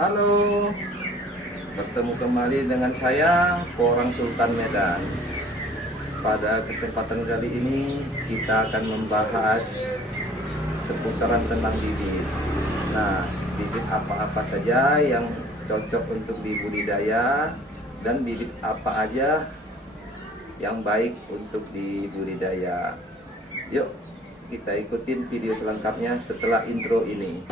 Halo, bertemu kembali dengan saya, Porang Sultan Medan. Pada kesempatan kali ini kita akan membahas seputaran tentang bibit. Nah, bibit apa-apa saja yang cocok untuk dibudidaya dan bibit apa aja yang baik untuk dibudidaya. Yuk, kita ikutin video selengkapnya setelah intro ini.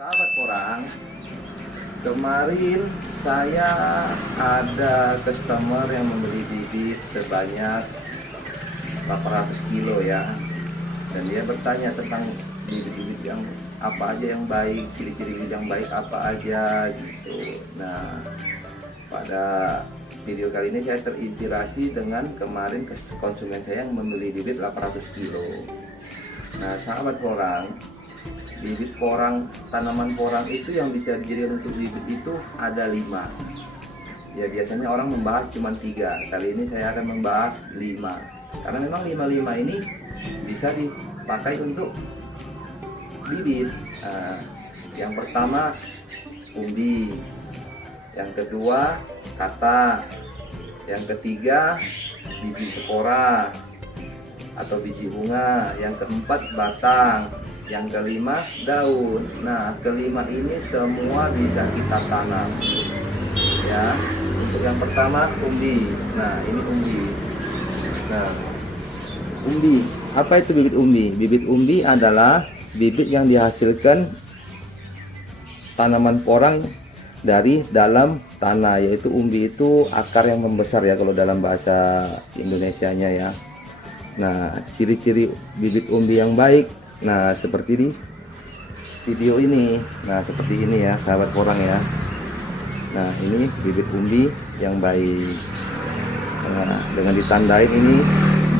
Sahabat Porang, kemarin saya ada customer yang membeli bibit sebanyak 800 kilo ya, dan dia bertanya tentang bibit-bibit yang apa aja yang baik, ciri-ciri bibit yang baik apa aja gitu. Nah, pada video kali ini saya terinspirasi dengan kemarin konsumen saya yang membeli bibit 800 kilo. Nah, sahabat porang, bibit porang, tanaman porang itu yang bisa dijadikan untuk bibit itu ada 5. Ya, biasanya orang membahas cuma 3. Kali ini saya akan membahas 5. Karena memang 5 ini bisa dipakai untuk bibit. Yang pertama umbi, yang kedua kata, yang ketiga biji spora atau biji bunga, yang keempat batang, yang kelima daun. Nah, kelima ini semua bisa kita tanam ya. Untuk yang pertama umbi. Nah, ini umbi. Nah, umbi, apa itu bibit umbi? Bibit umbi adalah bibit yang dihasilkan tanaman porang dari dalam tanah, yaitu umbi itu akar yang membesar ya kalau dalam bahasa Indonesianya ya. Nah, ciri-ciri bibit umbi yang baik, nah seperti di video ini. Nah, seperti ini ya sahabat porang ya. Nah, ini bibit umbi yang baik. Nah, dengan ditandain ini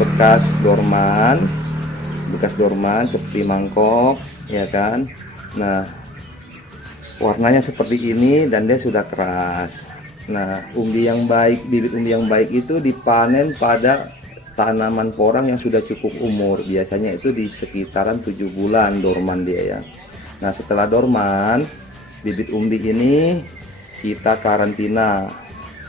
bekas dorman seperti mangkok ya kan. Nah, warnanya seperti ini dan dia sudah keras. Nah, umbi yang baik, bibit umbi yang baik itu dipanen pada tanaman porang yang sudah cukup umur. Biasanya itu di sekitaran 7 bulan dorman dia ya. Nah, setelah dorman, bibit umbi ini kita karantina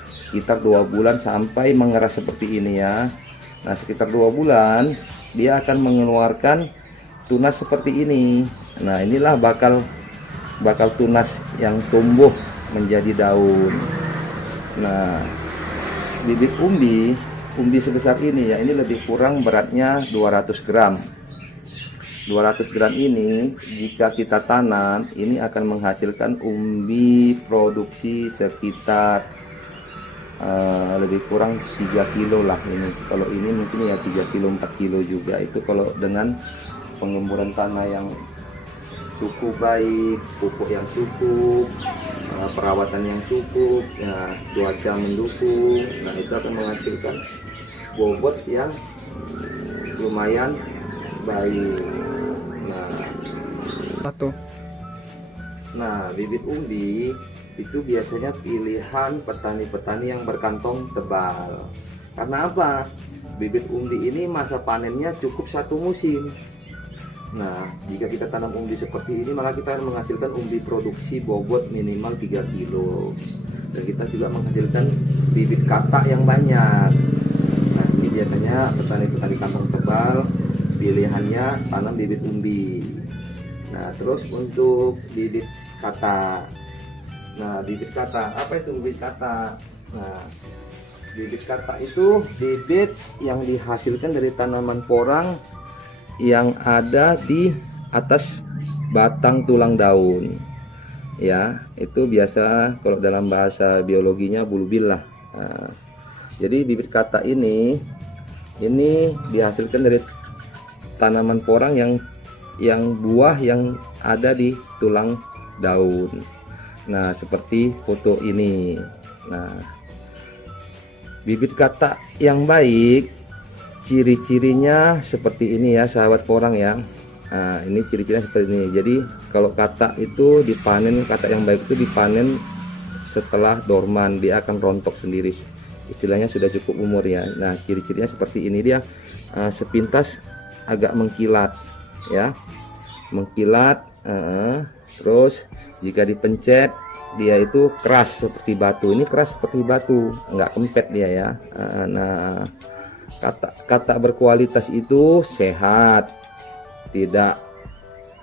sekitar 2 bulan sampai mengeras seperti ini ya. Nah, sekitar 2 bulan dia akan mengeluarkan tunas seperti ini. Nah, inilah bakal tunas yang tumbuh menjadi daun. Nah, bibit umbi sebesar ini ya, ini lebih kurang beratnya 200 gram. 200 gram ini jika kita tanam, ini akan menghasilkan umbi produksi sekitar lebih kurang 3 kilo lah ini. Kalau ini mungkin ya 3 kilo 4 kilo juga. Itu kalau dengan pengemburan tanah yang cukup baik, pupuk yang cukup, perawatan yang cukup, ya, cuaca mendukung. Nah, itu akan menghasilkan bobot yang lumayan baik. Nah, bibit umbi itu biasanya pilihan petani-petani yang berkantong tebal. Karena apa? Bibit umbi ini masa panennya cukup 1 musim. Nah, jika kita tanam umbi seperti ini, maka kita akan menghasilkan umbi produksi bobot minimal 3 kilo. Dan kita juga menghasilkan bibit kata yang banyak. Nah, ini biasanya petani-petani kantong tebal pilihannya tanam bibit umbi. Nah, terus untuk bibit kata. Nah, bibit kata, apa itu bibit kata? Nah, bibit kata itu bibit yang dihasilkan dari tanaman porang yang ada di atas batang tulang daun ya. Itu biasa kalau dalam bahasa biologinya bulubil lah. Nah, jadi bibit kata ini dihasilkan dari tanaman porang yang buah yang ada di tulang daun. Nah, seperti foto ini. Nah, bibit kata yang baik, ciri-cirinya seperti ini ya sahabat porang ya. Nah, ini ciri-cirinya seperti ini. Jadi kalau kata itu dipanen, kata yang baik itu dipanen setelah dorman, dia akan rontok sendiri. istilahnya sudah cukup umur ya. Nah, ciri-cirinya seperti ini, dia sepintas agak mengkilat ya, mengkilat. Terus jika dipencet dia itu keras seperti batu. Ini keras seperti batu, nggak kempet dia ya. Nah, kata berkualitas itu sehat, tidak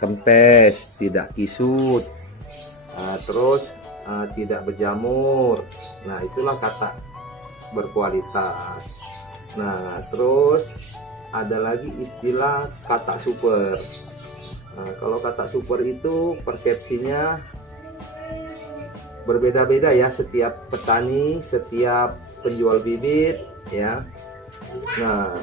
kempes, tidak kisut, terus tidak berjamur. Nah, itulah kata berkualitas. Nah, terus ada lagi istilah kata super. Nah, kalau kata super itu persepsinya berbeda-beda ya, setiap petani, setiap penjual bibit ya. Nah,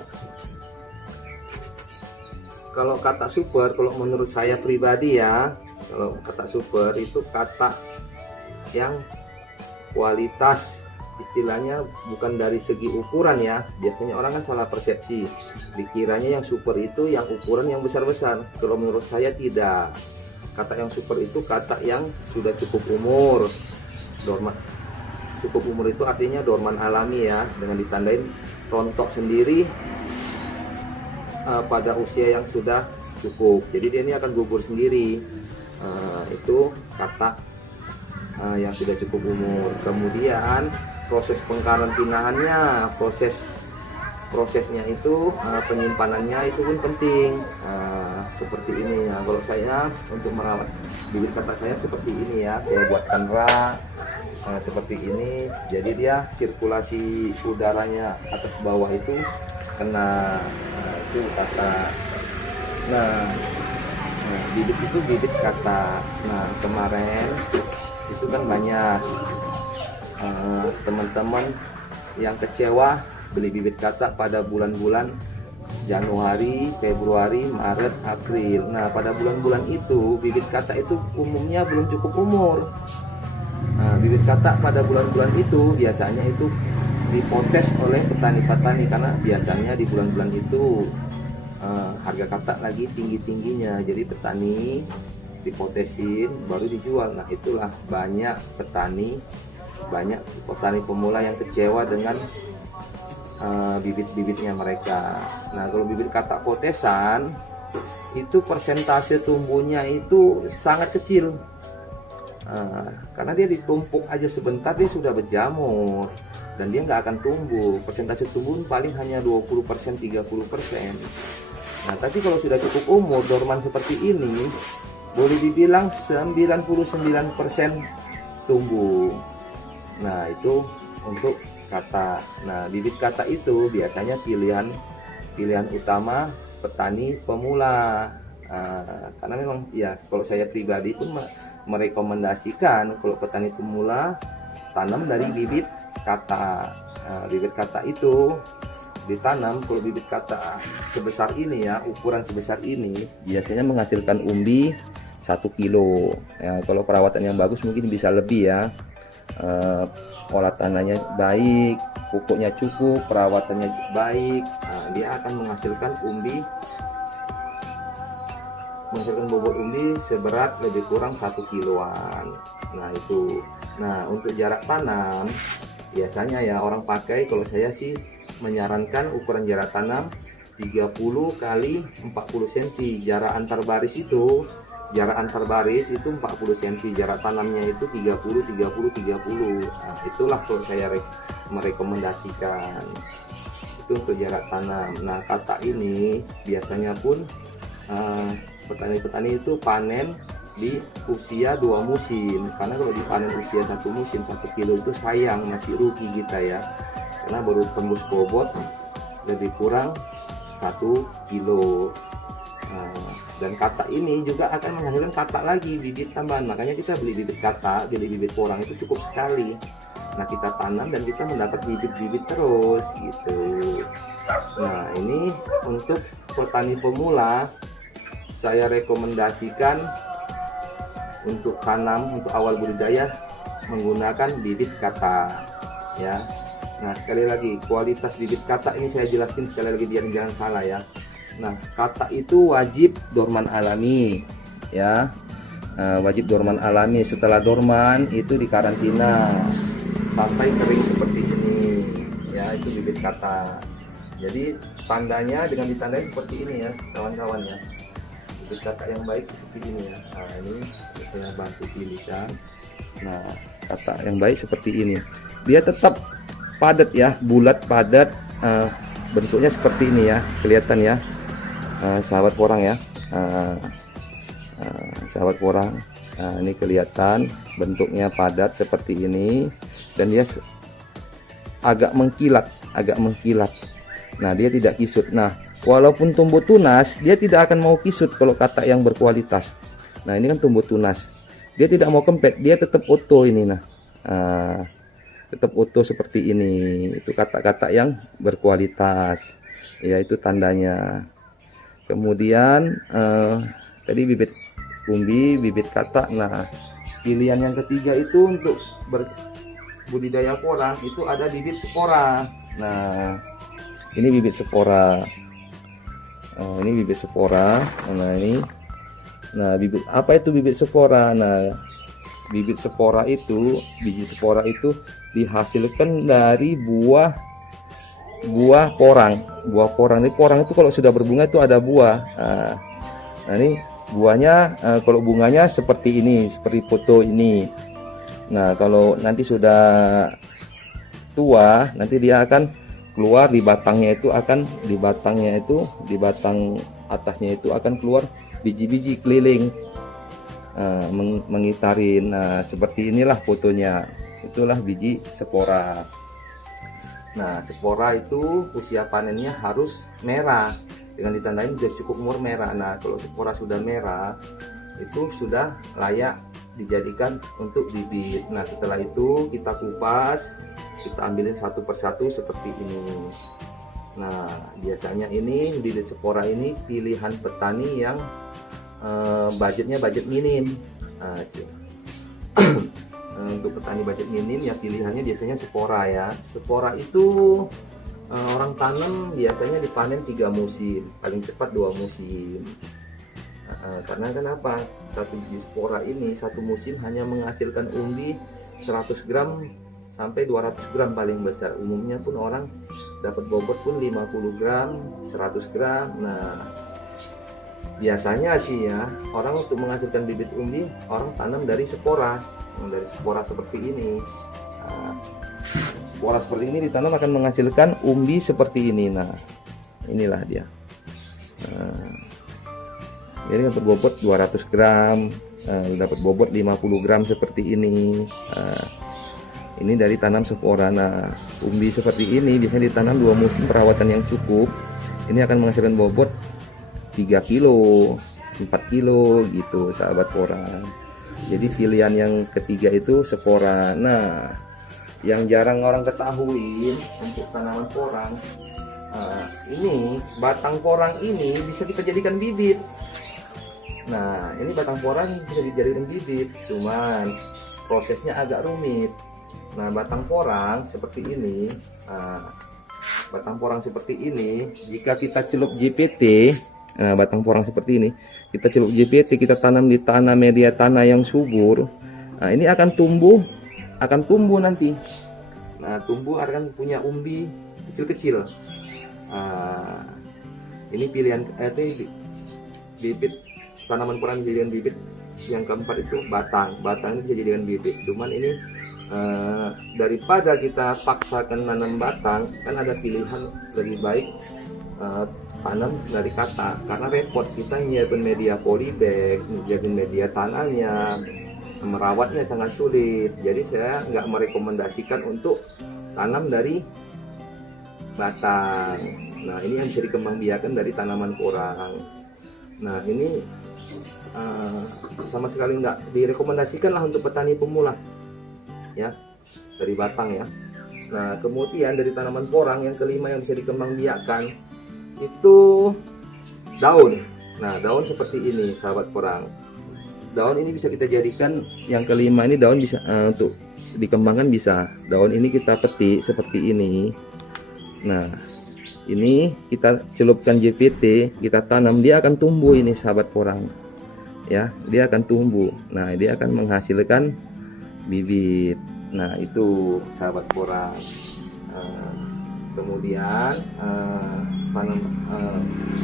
kalau kata super, kalau menurut saya pribadi ya, kalau kata super itu kata yang kualitas, istilahnya bukan dari segi ukuran ya. Biasanya orang kan salah persepsi, dikiranya yang super itu yang ukuran yang besar-besar. Kalau menurut saya tidak. Kata yang super itu kata yang sudah cukup umur. Dorman, cukup umur itu artinya dorman alami ya, dengan ditandain rontok sendiri pada usia yang sudah cukup. Jadi dia ini akan gugur sendiri. Itu kata yang sudah cukup umur. Kemudian proses pengkarantinaannya, prosesnya itu penyimpanannya itu pun penting. Seperti ini ya. Kalau saya untuk merawat bibit kata saya seperti ini ya, saya buatkan rak seperti ini. Jadi dia sirkulasi udaranya atas bawah itu kena itu kata. Nah, bibit itu bibit kata. Nah, kemarin itu kan banyak teman-teman yang kecewa beli bibit kata pada bulan-bulan Januari, Februari, Maret, April. Nah, pada bulan-bulan itu bibit kata itu umumnya belum cukup umur. Nah, bibit kata pada bulan-bulan itu biasanya itu dipotes oleh petani-petani, karena biasanya di bulan-bulan itu harga kata lagi tinggi-tingginya. Jadi petani dipotesin baru dijual. Nah, itulah banyak petani pemula yang kecewa dengan bibit-bibitnya mereka. Nah, kalau bibit kata potesan itu persentase tumbuhnya itu sangat kecil, karena dia ditumpuk aja sebentar dia sudah berjamur dan dia nggak akan tumbuh. Persentase tumbuh paling hanya 20%, 30%. Nah, tapi kalau sudah cukup umur dorman seperti ini, boleh dibilang 99% tumbuh. Nah, itu untuk kata. Nah, bibit kata itu biasanya pilihan utama petani pemula. Karena memang ya, kalau saya pribadi pun merekomendasikan kalau petani pemula tanam dari bibit kata. Bibit kata itu ditanam, kalau bibit kata sebesar ini ya, ukuran sebesar ini biasanya menghasilkan umbi 1 kilo ya. Kalau perawatan yang bagus mungkin bisa lebih ya. Olah tanahnya baik, pupuknya cukup, perawatannya baik, dia akan menghasilkan bobot umbi seberat lebih kurang 1 kiloan. Nah, itu. Nah, untuk jarak tanam biasanya ya orang pakai, kalau saya sih menyarankan ukuran jarak tanam 30 kali 40 cm. Jarak antar baris itu 40 cm, jarak tanamnya itu 30. Nah, itulah kalau saya merekomendasikan itu untuk jarak tanam. Nah, kata ini biasanya pun petani-petani itu panen di usia 2 musim, karena kalau dipanen usia 1 musim 1 kilo itu sayang, masih rugi kita ya, karena baru tembus bobot lebih kurang 1 kilo. Dan kata ini juga akan menghasilkan kata lagi, bibit tambahan. Makanya kita beli bibit kata, beli bibit porang itu cukup sekali. Nah, kita tanam dan kita mendapat bibit-bibit terus gitu. Nah, ini untuk petani pemula saya rekomendasikan untuk tanam, untuk awal budidaya menggunakan bibit kata ya. Nah, sekali lagi kualitas bibit kata ini saya jelaskan sekali lagi biar jangan salah ya. Nah, kata itu wajib dorman alami ya. Wajib dorman alami. Setelah dorman itu dikarantina sampai kering seperti ini. itu bibit kata. Jadi tandanya dengan ditandai seperti ini ya kawan-kawan ya. Bibit kata yang baik seperti ini ya. Nah ini saya bantu pilihkan. Nah kata yang baik seperti ini. Dia tetap padat ya, bulat padat. Bentuknya seperti ini ya, kelihatan ya, sahabat porang ya. Sahabat porang, ini kelihatan bentuknya padat seperti ini, dan dia agak mengkilat. Nah dia tidak kisut. Nah walaupun tumbuh tunas, dia tidak akan mau kisut kalau kata yang berkualitas. Nah ini kan tumbuh tunas, dia tidak mau kempet, dia tetap utuh ini. Nah tetap utuh seperti ini. Itu kata-kata yang berkualitas ya, itu tandanya. Kemudian tadi bibit umbi, bibit kata. Nah pilihan yang ketiga itu untuk budidaya porang itu ada bibit spora. Nah ini bibit spora. Ini bibit spora. Nah ini, nah bibit apa itu bibit spora? Nah bibit spora itu, biji spora itu dihasilkan dari buah porang. Buah porang ini, porang itu kalau sudah berbunga itu ada buah. Nah ini buahnya, kalau bunganya seperti ini, seperti foto ini. Nah kalau nanti sudah tua, nanti dia akan keluar di batangnya itu, di batang atasnya itu akan keluar biji-biji keliling, mengitarin. Nah seperti inilah fotonya, itulah biji spora. Nah spora itu usia panennya harus merah, dengan ditandai sudah cukup umur merah. Nah kalau spora sudah merah itu sudah layak dijadikan untuk bibit. Nah setelah itu kita kupas, kita ambilin satu persatu seperti ini. Nah biasanya ini bibit spora ini pilihan petani yang budgetnya budget minim. Nah, untuk petani budget minim ya pilihannya biasanya spora ya. Spora itu orang tanam biasanya dipanen 3 musim, paling cepat 2 musim. Karena kenapa? Satu biji spora ini satu musim hanya menghasilkan umbi 100 gram sampai 200 gram paling besar. Umumnya pun orang dapat bobot pun 50 gram, 100 gram. Nah biasanya sih ya, orang untuk menghasilkan bibit umbi orang tanam dari spora, seperti ini. Spora seperti ini ditanam akan menghasilkan umbi seperti ini. Nah inilah dia. Jadi dapat bobot 200 gram, dapat bobot 50 gram seperti ini. Ini dari tanam spora. Nah umbi seperti ini biasanya ditanam 2 musim perawatan yang cukup. Ini akan menghasilkan bobot 3 kilo, 4 kilo gitu sahabat porang. Jadi pilihan yang ketiga itu spora. Nah yang jarang orang ketahui untuk tanaman porang, ini batang porang ini bisa kita jadikan bibit. Nah ini batang porang bisa dijadikan bibit, cuman prosesnya agak rumit. Nah batang porang seperti ini, jika kita celup JPT, batang porang seperti ini kita celup JPT, kita tanam di tanah media tanah yang subur, nah ini akan tumbuh nanti. Nah tumbuh akan punya umbi kecil-kecil. Ini pilihan bibit tanaman porang dijadikan bibit. Yang keempat itu batang ini bisa dijadikan bibit. Cuman ini daripada kita paksakan nanam batang, kan ada pilihan lebih baik tanam dari kata, karena repot kita nyiapin media polybag, nyiapin media tanamnya, merawatnya sangat sulit. Jadi saya nggak merekomendasikan untuk tanam dari batang. Nah ini yang bisa dikembangbiakan dari tanaman porang. Nah ini sama sekali nggak direkomendasikan lah untuk petani pemula ya, dari batang ya. Nah kemudian dari tanaman porang yang kelima yang bisa dikembangbiakan itu daun. Nah daun seperti ini sahabat porang. Daun ini bisa kita jadikan, yang kelima ini daun bisa untuk dikembangkan bisa. Daun ini kita petik seperti ini. Nah ini kita celupkan JPT, kita tanam, dia akan tumbuh ini sahabat porang ya, dia akan tumbuh. Nah dia akan menghasilkan bibit. Nah itu sahabat porang. Kemudian tanam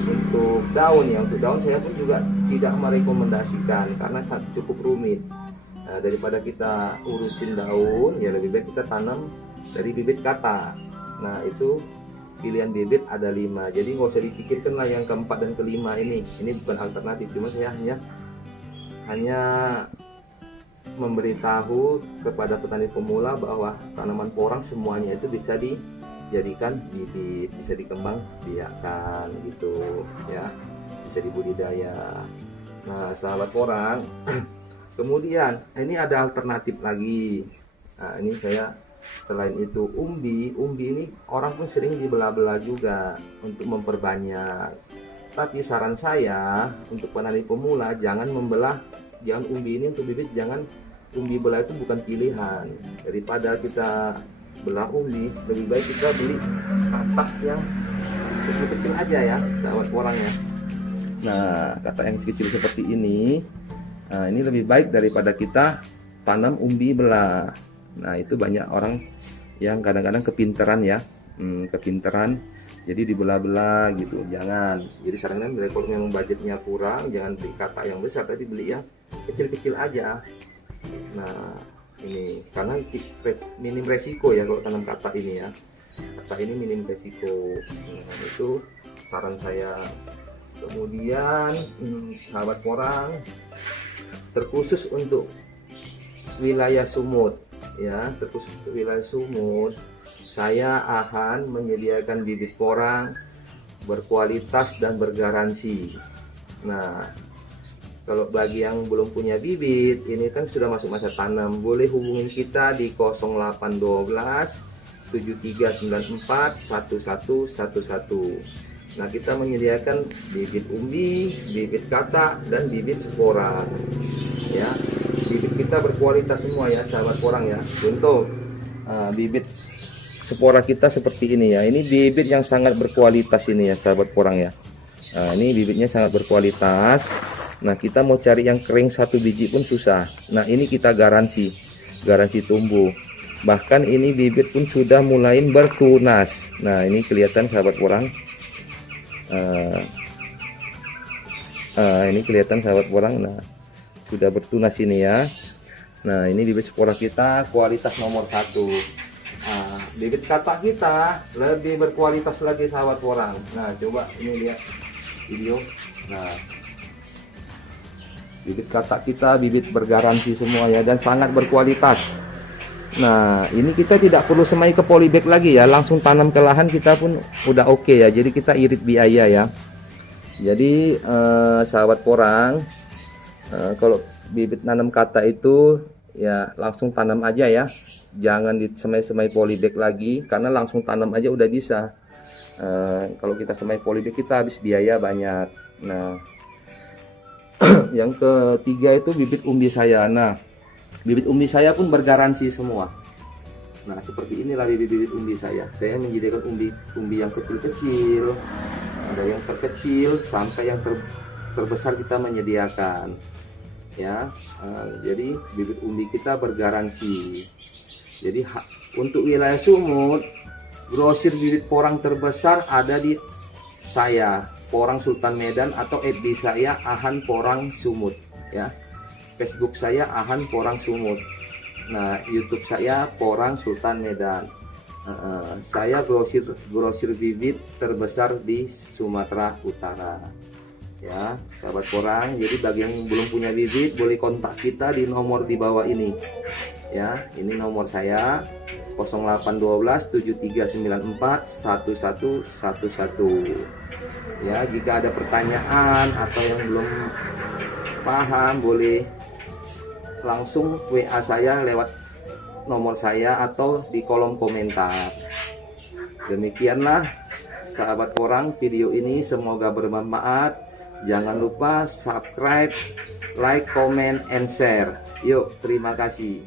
untuk daun ya, untuk daun saya pun juga tidak merekomendasikan karena cukup rumit. Daripada kita urusin daun, ya lebih baik kita tanam dari bibit kata. Nah itu pilihan bibit ada 5, jadi nggak usah dipikirkan lah yang keempat dan kelima ini bukan alternatif. Cuma saya hanya memberitahu kepada petani pemula bahwa tanaman porang semuanya itu bisa dijadikan bibit, bisa dikembang biakan gitu ya, bisa dibudidaya. Nah sahabat porang, kemudian ini ada alternatif lagi. Nah ini saya selain itu umbi ini orang pun sering dibelah-belah juga untuk memperbanyak. Tapi saran saya untuk petani pemula, jangan umbi ini untuk bibit, jangan umbi belah itu bukan pilihan. Daripada kita belah umbi, lebih baik kita beli katak yang kecil-kecil aja ya, sahabat porang ya. Nah, katak yang kecil seperti ini, nah ini lebih baik daripada kita tanam umbi belah. Nah, itu banyak orang yang kadang-kadang kepinteran ya, kepinteran. Jadi dibelah-belah gitu, jangan. Jadi sarannya kalau memang budgetnya kurang, jangan beli katak yang besar, tapi beli yang kecil-kecil aja. Nah ini karena minim resiko ya kalau tanam katak ini ya. Katak ini minim resiko. Nah, itu saran saya. Kemudian sahabat porang, terkhusus untuk wilayah Sumut ya, terkhusus untuk wilayah Sumut, saya akan menyediakan bibit porang berkualitas dan bergaransi. Nah kalau bagi yang belum punya bibit, ini kan sudah masuk masa tanam, boleh hubungin kita di 0812 7394 1111. Nah kita menyediakan bibit umbi, bibit katak, dan bibit spora ya. Bibit kita berkualitas semua ya sahabat porang ya. Contoh bibit spora kita seperti ini ya, ini bibit yang sangat berkualitas ini ya sahabat porang ya. Nah ini bibitnya sangat berkualitas. Nah kita mau cari yang kering 1 biji pun susah. Nah ini kita garansi tumbuh. Bahkan ini bibit pun sudah mulai bertunas. Nah ini kelihatan sahabat porang. Ini kelihatan sahabat porang. Nah sudah bertunas ini ya. Nah ini bibit spora kita kualitas nomor 1. Bibit katak kita lebih berkualitas lagi sahabat porang. Nah coba ini lihat video. Nah bibit katak kita bibit bergaransi semua ya, dan sangat berkualitas. Nah ini kita tidak perlu semai ke polybag lagi ya, langsung tanam ke lahan kita pun udah oke ya. Jadi kita irit biaya ya. Jadi sahabat porang, kalau bibit nanam katak itu ya langsung tanam aja ya, jangan disemai-semai polybag lagi, karena langsung tanam aja udah bisa. Kalau kita semai polybag kita habis biaya banyak. Nah yang ketiga itu bibit umbi saya. Nah bibit umbi saya pun bergaransi semua. Nah seperti inilah bibit umbi saya. Saya menyediakan umbi yang kecil-kecil, ada yang terkecil sampai yang terbesar kita menyediakan ya. Jadi bibit umbi kita bergaransi. Jadi untuk wilayah Sumut, grosir bibit porang terbesar ada di saya, Porang Sultan Medan, atau FB saya Ahan Porang Sumut ya. Facebook saya Ahan Porang Sumut. Nah YouTube saya Porang Sultan Medan. Saya grosir bibit terbesar di Sumatera Utara ya sahabat porang. Jadi bagi yang belum punya bibit boleh kontak kita di nomor di bawah ini ya. Ini nomor saya 0812 7394 1111 ya. Jika ada pertanyaan atau yang belum paham, boleh langsung WA saya lewat nomor saya atau di kolom komentar. Demikianlah sahabat porang video ini, semoga bermanfaat. Jangan lupa subscribe, like, comment, and share. Yuk, terima kasih.